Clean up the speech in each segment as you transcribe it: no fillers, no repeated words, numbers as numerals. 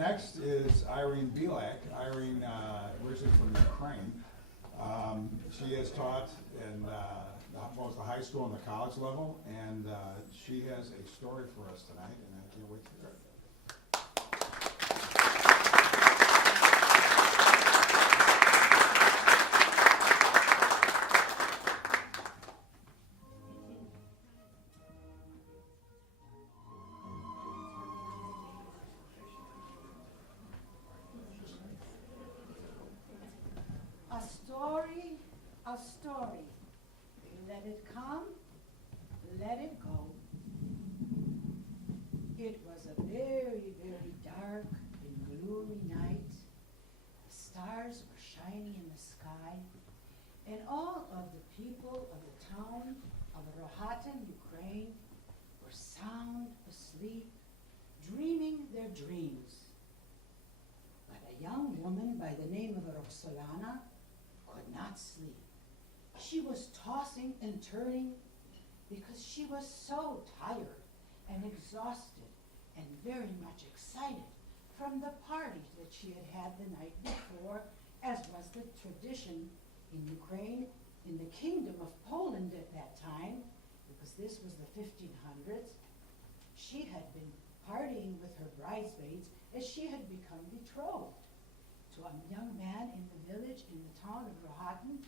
next is Irene Pyskir-Bilak. Irene, originally from Ukraine. She has taught in both the high school and the college level, and she has a story for us tonight, and I can't wait to hear it. A story. Let it come, let it go. It was a very, very dark and gloomy night. The stars were shining in the sky, and all of the people of the town of Rohatyn, Ukraine, were sound asleep, dreaming their dreams. But a young woman by the name of Roxolana could not sleep. She was tossing and turning because she was so tired and exhausted and very much excited from the party that she had had the night before, as was the tradition in Ukraine, in the Kingdom of Poland at that time, because this was the 1500s. She had been partying with her bridesmaids as she had become betrothed to a young man in the village in the town of Rohatyn.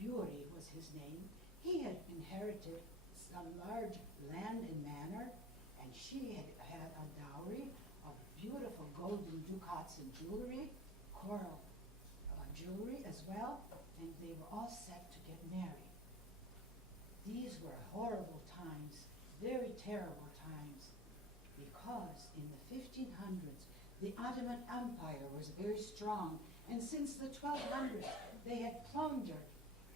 Yuri was his name. He had inherited some large land and manor, and she had had a dowry of beautiful golden ducats and jewelry, coral jewelry as well, and they were all set to get married. These were horrible times, very terrible times, because in the 1500s, the Ottoman Empire was very strong, and since the 1200s, they had plundered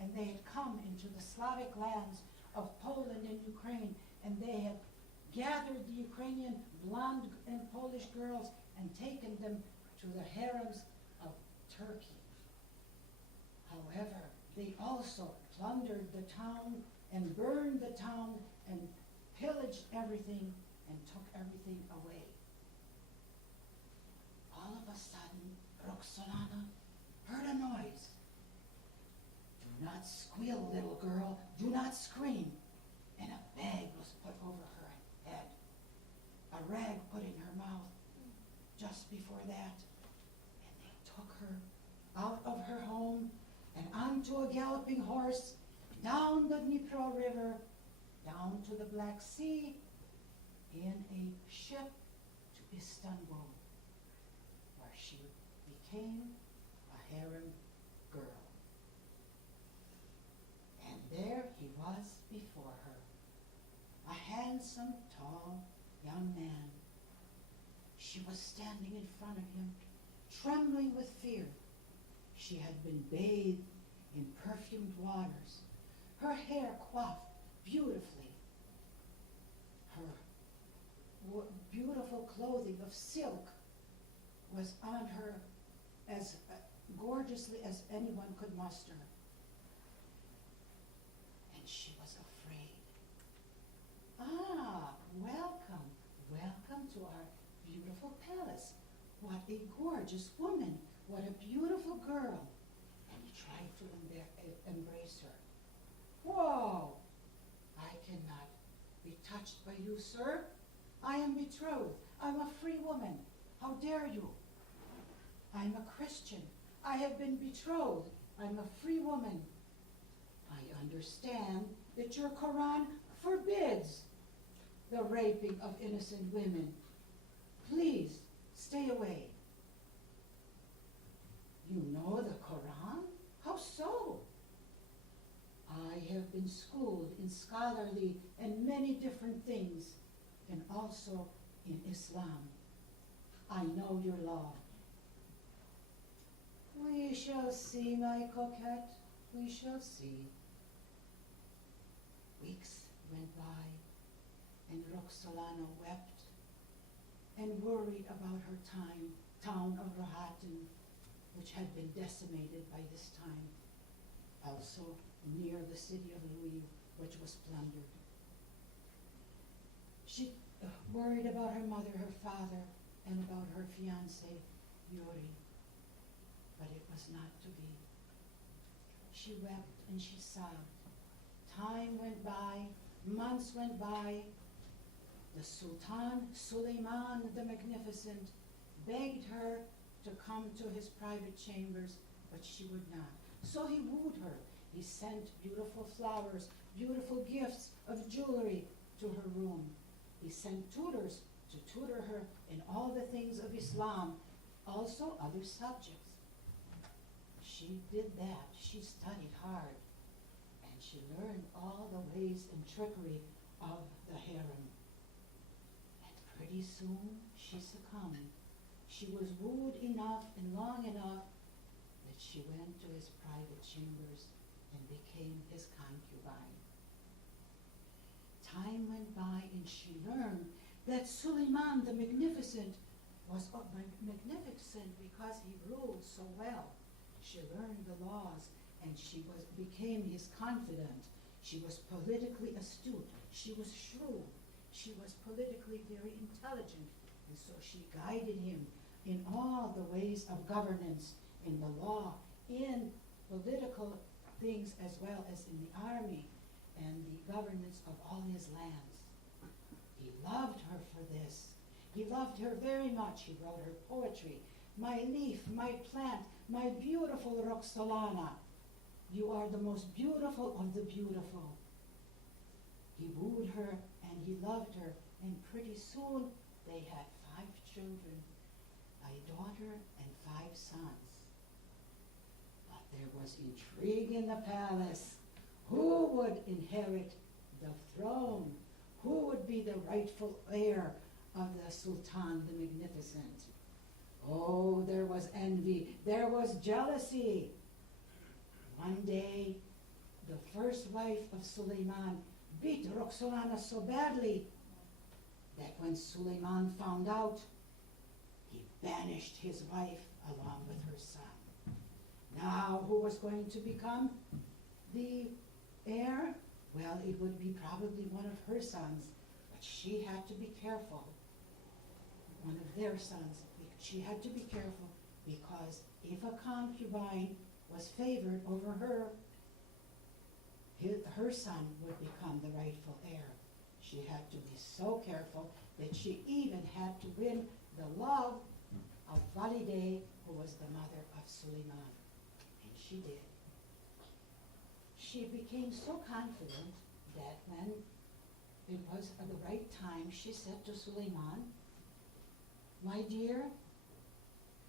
and they had come into the Slavic lands of Poland and Ukraine, and they had gathered the Ukrainian blonde and Polish girls and taken them to the harems of Turkey. However, they also plundered the town and burned the town and pillaged everything and took everything away. All of a sudden, Roxolana heard a noise. "Do not squeal, little girl, do not scream." And a bag was put over her head, a rag put in her mouth just before that. And they took her out of her home and onto a galloping horse, down the Dnipro River, down to the Black Sea, in a ship to Istanbul, where she became a harem girl. And there he was before her, a handsome, tall young man. She was standing in front of him, trembling with fear. She had been bathed in perfumed waters, her hair coiffed beautifully, her beautiful clothing of silk was on her as gorgeously as anyone could muster. And she was afraid. "Ah, welcome, welcome to our beautiful palace. What a gorgeous woman, what a beautiful girl." And he tried to embrace her. "Whoa, I cannot be touched by you, sir. I am betrothed. I'm a free woman. How dare you? I'm a Christian. I have been betrothed. I'm a free woman. I understand that your Quran forbids the raping of innocent women. Please, stay away." "You know the Quran? How so?" "I have been schooled in scholarly and many different things, and also in Islam. I know your law." "We shall see, my coquette, we shall see." Weeks went by, and Roxolana wept and worried about her town of Rohatyn, which had been decimated by this time, also near the city of Lviv, which was plundered. She worried about her mother, her father, and about her fiancé, Yuri. But it was not to be. She wept and she sobbed. Time went by, months went by. The Sultan Suleiman the Magnificent begged her to come to his private chambers, but she would not. So he wooed her. He sent beautiful flowers, beautiful gifts of jewelry to her room. He sent tutors to tutor her in all the things of Islam, also other subjects. She did that. She studied hard, and she learned all the ways and trickery of the harem. And pretty soon she succumbed. She was wooed enough and long enough that she went to his private chambers and became his concubine. Time went by and she learned that Suleiman the Magnificent was magnificent because he ruled so well. She learned the laws and she became his confidant. She was politically astute. She was shrewd. She was politically very intelligent. And so she guided him in all the ways of governance, in the law, in political things as well as in the army and the governance of all his lands. He loved her for this. He loved her very much. He wrote her poetry. My leaf, my plant, my beautiful Roxolana. You are the most beautiful of the beautiful. He wooed her and he loved her, and pretty soon they had 5 children, a daughter and 5 sons. But there was intrigue in the palace. Who would inherit the throne? Who would be the rightful heir of the Sultan the Magnificent? Oh, there was envy. There was jealousy. One day, the first wife of Suleiman beat Roxolana so badly that when Suleiman found out, he banished his wife along with her son. Now, who was going to become the heir? Well, it would be probably one of her sons, but she had to be careful. One of their sons. She had to be careful because if a concubine was favored over her, her son would become the rightful heir. She had to be so careful that she even had to win the love of Valide, who was the mother of Suleiman. And she did. She became so confident that when it was at the right time, she said to Suleiman, "My dear,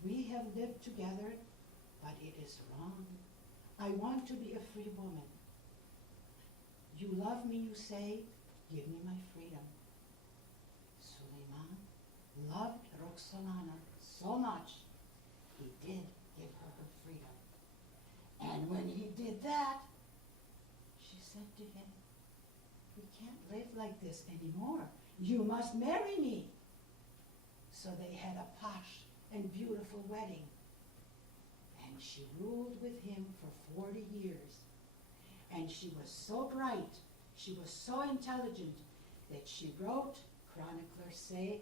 we have lived together, but it is wrong. I want to be a free woman. You love me, you say, give me my freedom." Suleiman loved Roxolana so much, he did give her her freedom. And when he did that, she said to him, "We can't live like this anymore. You must marry me." So they had a posh and beautiful wedding. And she ruled with him for 40 years. And she was so bright, she was so intelligent, that she wrote, chroniclers say,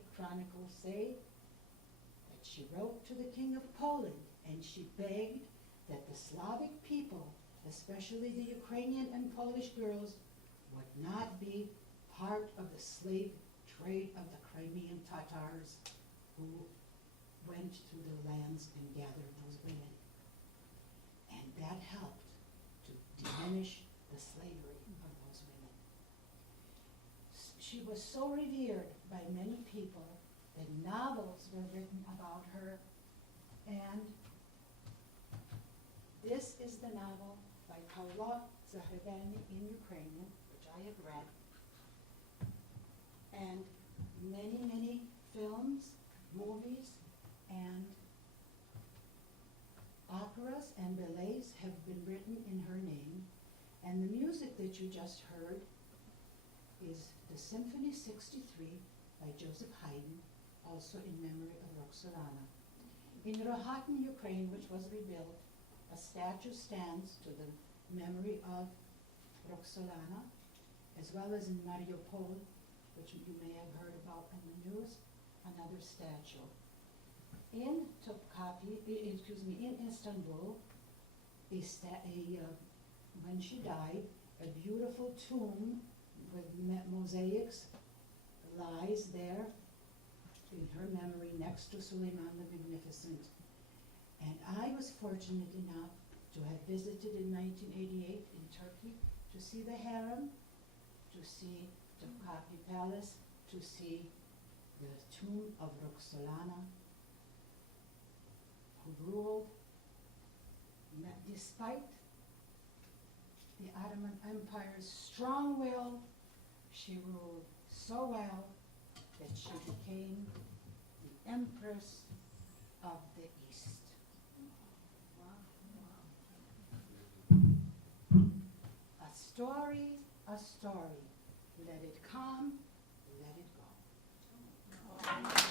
that she wrote to the King of Poland, and she begged that the Slavic people, especially the Ukrainian and Polish girls, would not be part of the slave trade of the Crimean Tatars who went through the lands and gathered those women. And that helped to diminish the slavery of those women. She was so revered by many people that novels were written about her, and this is the novel by Paula Zahrabani in Ukrainian, which I have read, and many, many films, movies, and operas and ballets have been written in her name, and the music that you just heard is the Symphony 63 by Joseph Haydn, also in memory of Roxolana. In Rohatyn, Ukraine, which was rebuilt, a statue stands to the memory of Roxolana, as well as in Mariupol, which you may have heard about in the news, another statue. in Topkapi, in Istanbul, when she died, a beautiful tomb with mosaics lies there in her memory next to Suleiman the Magnificent. And I was fortunate enough to have visited in 1988 in Turkey to see the harem, to see Topkapi Palace, to see the tomb of Roxolana, who ruled, despite the Ottoman Empire's strong will, she ruled so well that she became the Empress of the East. A story. Let it come, let it go.